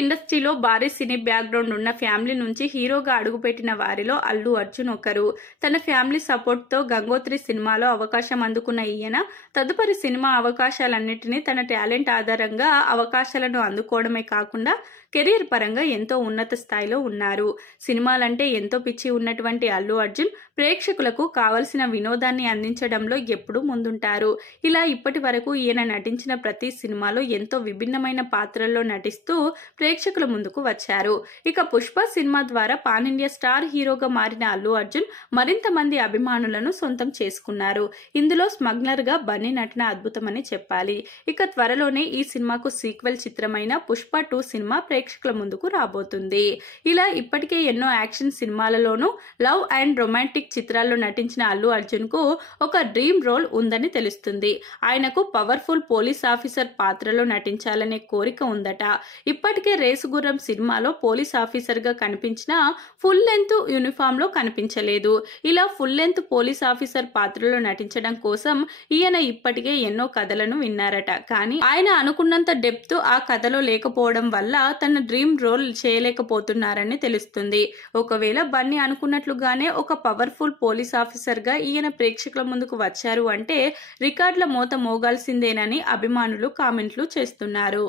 ఇండస్ట్రీలో భారీ cine background ఉన్న ఫ్యామిలీ నుంచి హీరోగా అడుగుపెట్టిన వారిలో అల్లు అర్జున్ ఒకరు. తన ఫ్యామిలీ సపోర్ట్తో గంగోత్రి సినిమాలో అవకాశం అందుకున్న ఈయన తదుపరి సినిమా అవకాశాలన్నింటినీ తన టాలెంట్ ఆధారంగా అవకాశాలను అందుకోవడమే కాకుండా కెరీర్ పరంగా ఎంతో ఉన్నత స్థాయిలో ఉన్నారు. సినిమాలంటే ఎంతో పిచ్చి ఉన్నటువంటి అల్లు అర్జున్ ప్రేక్షకులకు కావలసిన వినోదాన్ని అందించడంలో ఎప్పుడూ ముందుంటారు. ఇలా ఇప్పటి వరకు ఈయన నటించిన ప్రతి సినిమాలో ఎంతో విభిన్నమైన పాత్రల్లో నటిస్తూ ప్రేక్షకుల ముందుకు వచ్చారు. ఇక పుష్ప సినిమా ద్వారా పాన్ ఇండియా స్టార్ హీరోగా మారిన అల్లు అర్జున్ మరింత మంది అభిమానులను సొంతం చేసుకున్నారు. ఇందులో స్మగ్లర్ గా బన్నీ నటన అద్భుతమని చెప్పాలి. ఇక త్వరలోనే ఈ సినిమాకు సీక్వెల్ చిత్రమైన పుష్ప 2 సినిమా ప్రేక్షకుల ముందుకు రాబోతుంది. ఇలా ఇప్పటికే ఎన్నో యాక్షన్ సినిమాలలోనూ లవ్ అండ్ రొమాంటిక్ చిత్రాల్లో నటించిన అల్లు అర్జున్ కు ఒక డ్రీమ్ రోల్ ఉందని తెలుస్తుంది. ఆయనకు పవర్ఫుల్ పోలీస్ ఆఫీసర్ పాత్రలో నటించాలనే కోరిక ఉందట. ఇప్పటికే రేసుగుర్రం సినిమాలో పోలీస్ ఆఫీసర్ గా కనిపించినా ఫుల్ లెంత్ యూనిఫామ్ లో కనిపించలేదు. ఇలా ఫుల్ లెంత్ పోలీస్ ఆఫీసర్ పాత్రలో నటించడం కోసం ఈయన ఇప్పటికే ఎన్నో కథలను విన్నారట. కానీ ఆయన అనుకున్నంత డెప్త్ ఆ కథలో లేకపోవడం వల్ల తన డ్రీమ్ రోల్ చేయలేకపోతున్నారని తెలుస్తుంది. ఒకవేళ బన్నీ అనుకున్నట్లుగానే ఒక పవర్ఫుల్ పోలీస్ ఆఫీసర్ గా ఈయన ప్రేక్షకుల ముందుకు వచ్చారు అంటే రికార్డుల మోత మోగాల్సిందేనని అభిమానులు కామెంట్లు చేస్తున్నారు.